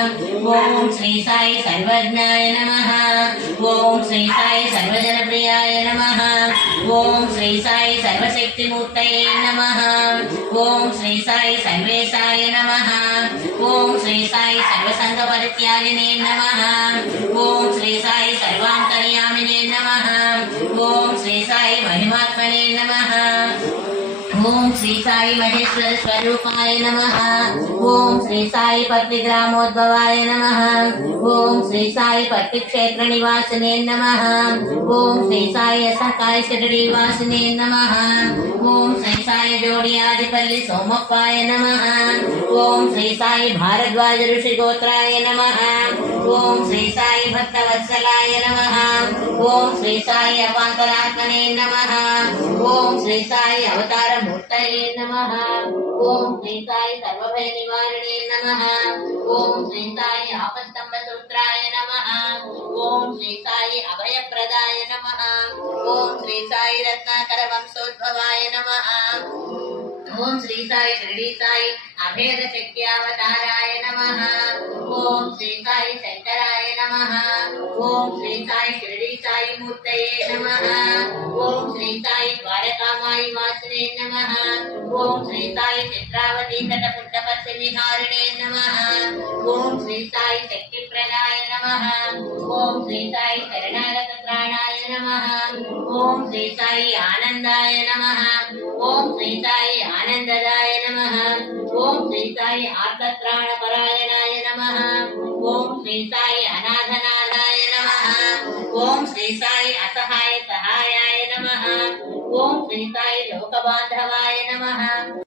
ओम श्री साई सर्वज्ञाय नमः। ओम श्री साई सर्वजनप्रियाय नमः। ओम श्री साई सर्वशक्तिमूर्तये नमः। ओम श्री साई सर्वेशाय नमः। ओम श्री साई सर्वसंगपरित्यागिने नमः। ओम श्री साई सर्वान्तर्यामिने नमः। ओम श्री साई महिमात्मने नमः। ओम श्री साई महेश्वर स्वरूपाय नमः। ओम श्री साई पत्तिग्रामोद्भवाय नमः। ओम श्री साई पत्तिक्षेत्र निवासिने नमः। ओम श्री साई असकाय शिरडी वासिने नमः। ओम श्री साई जोडियादिपल्ली सोमप्पाय नमः। ओम श्री साई भारद्वाज ऋषि गोत्राय नमः। ओम श्री साई भक्तवत्सलाय नमः। ओम श्री साई अपान्तरात्मने नमः। ओम श्री साई अवतार मूर्तये नमः। ओम श्री साई सर्वभय निवारणे नमः। ओम श्री साई आपस्तंभ सूत्राय नमः। ओम श्री साई अभयप्रदाय नमः। ओम श्री साई रत्नाकर वंशोद्भवाय नमः। ओम श्री साई शिरडी साई अभेद शक्त्यावताराय नमः। ओम श्री साई शंकराय नमः। ओम श्री साई शिरडी साई मूर्तये नमः। ओम श्री साई द्वारकामाई वासने नमः। ओम श्री साई चित्रावती तट पुट्टपत्ति विहारिणे नमः। ओम श्री साई शक्तिप्रदाय नमः। ओम श्री साई शरणागत त्राणाय नमः। ओम श्री साई आनंदाय नमः। ओम श्री साई आनंददाय नमः। ओम श्री साई आर्तत्राणपरायणाय नमः। ओम श्री साई अनाथनाथाय नमः। ओम श्री साई असहाय सहायाय नमः। ओम श्री साई लोकबांधवाय नमः।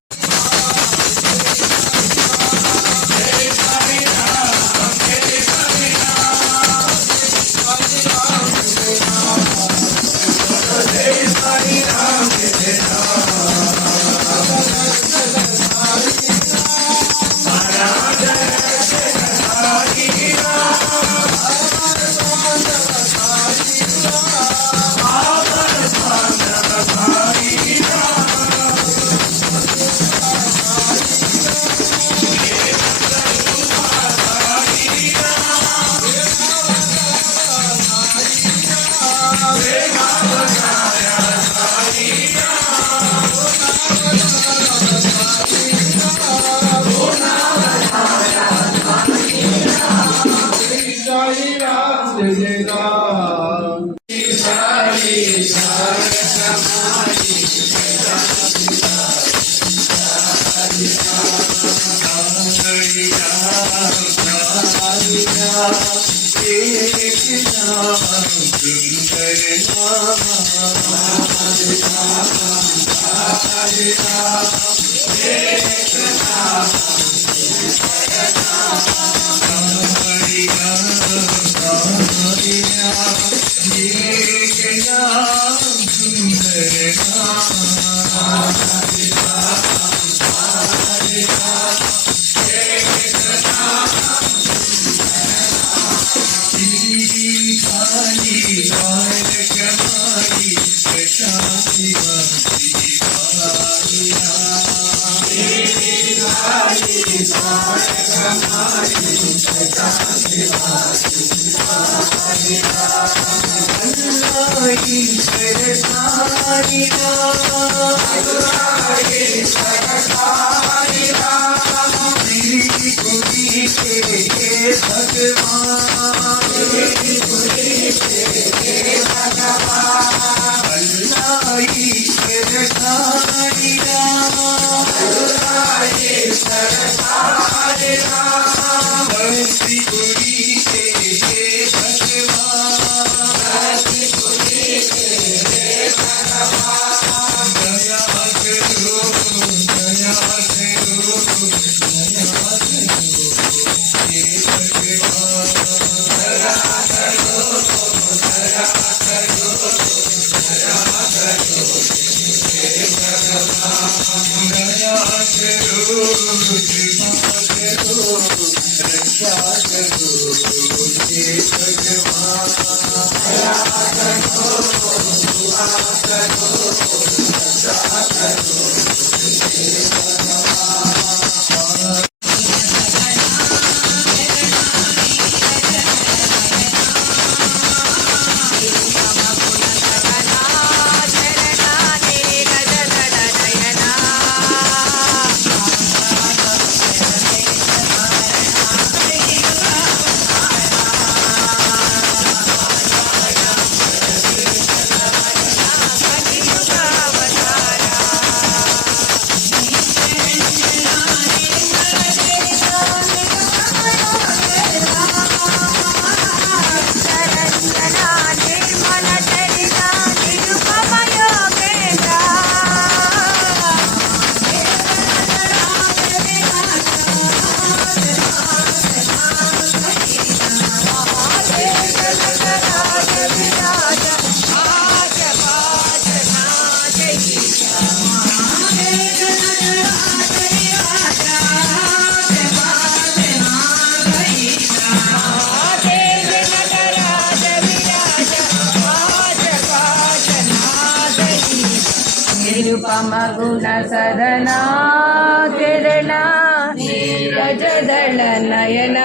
ರಾಮಗುಣ ಸದನ ಚರಣ ಗಜದಳ ನಯನ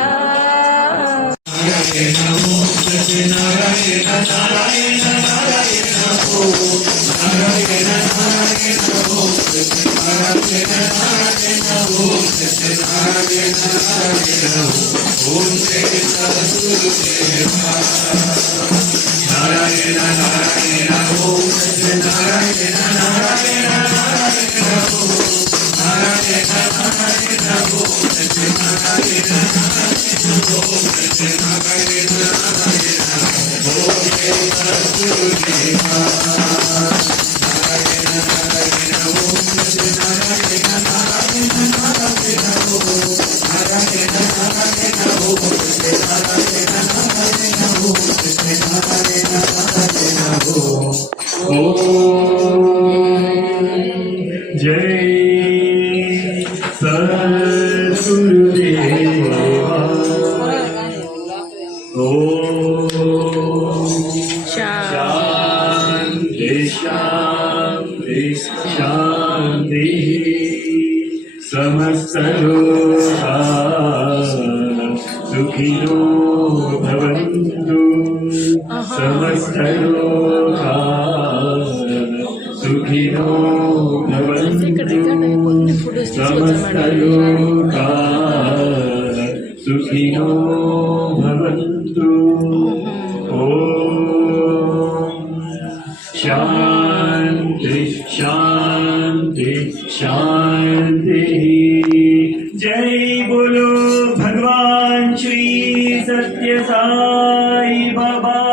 जय सद्गुरुदेवा ओम शांति शांति शांति समस्त लोका सुखिनो भवन्तु समस्त लोका सुखिनो भवन्तु समस्त लोका सुखिनो भवन्तु ओम शांति शांति शांति जय बोलो भगवान श्री सत्य साई बाबा